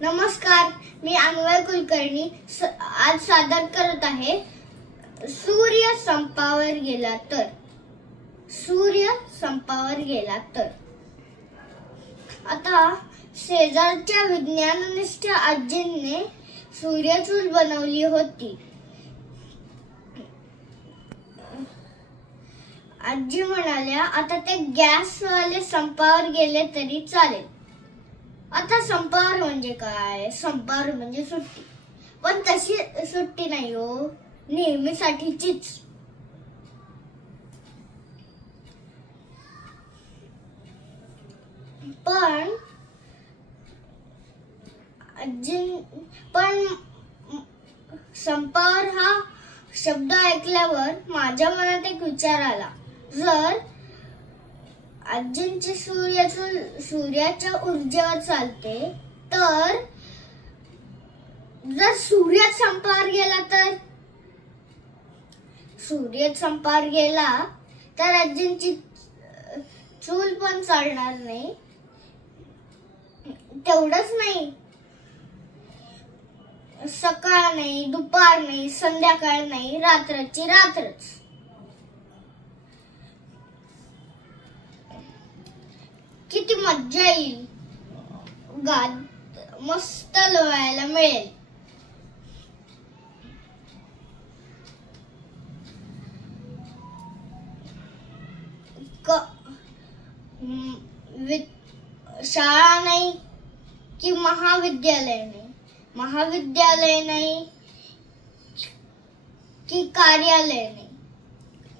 नमस्कार, मी अन्वय कुलकर्णी आज सादर करत आहे सूर्य संपावर गेला तर. सूर्य संपावर गेला तर. आता शेजारच्या विज्ञाननिष्ठ आजींनी सूर्यचूल बनवली होती. आजी म्हणाल्या, आता ते गॅसवाले संपावर गेले तरी चालेल. आता संपावर म्हणजे काय? संपावर म्हणजे सुट्टी. पण तशी सुट्टी नाही हो, नेहमीसाठीचीच. पण संपावर हा शब्द ऐकल्यावर माझ्या मनात एक विचार आला. जर आजींची सूर्याच्या ऊर्जेवर चालते, तर जर सूर्य संपावर गेला तर? सूर्य संपावर गेला तर आजींची चूल पण चालणार नाही. तेवढंच नाही, सकाळ नाही, दुपार नाही, संध्याकाळ नाही, रात्रची रात्रच. किती मज्जा येईल, मस्त लोळायला मिळेल. शाळा नाही की महाविद्यालय नाही, महाविद्यालय नाही की कार्यालय नाही,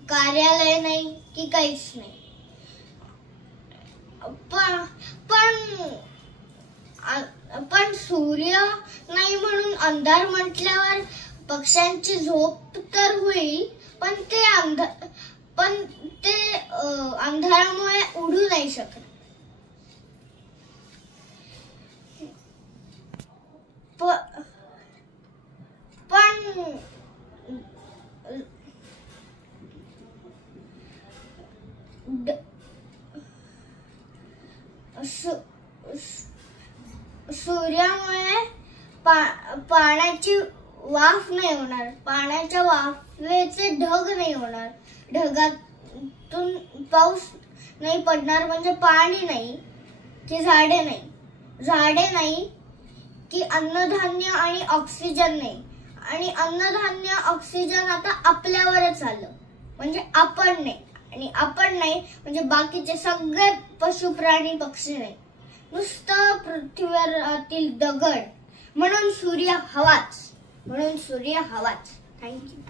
कार्यालय नाही की काहीच नाही. पण सूर्य नाही म्हणून अंधार म्हटल्यावर पक्ष्यांची झोप तर होईल, पण ते अंधारामुळे उडू नाही शकत. पण सूर्यामुळे पाण्याची वाफ नाही होणार, पाण्याच्या वाफेचे ढग नाही होणार, ढगातून पाऊस नाही पडणार. म्हणजे पाणी नाही की झाडे नाही, झाडे नाही की अन्नधान्य आणि ऑक्सिजन नाही, आणि अन्नधान्य ऑक्सिजन आता आपल्यावरच आलं. म्हणजे आपण नाही, आणि आपण नाही म्हणजे बाकीचे सगळे पशु प्राणी पक्षी नाही, नुसतं पृथ्वीवरील दगड. म्हणून सूर्य हवाच, म्हणून सूर्य हवाच. थँक्यू.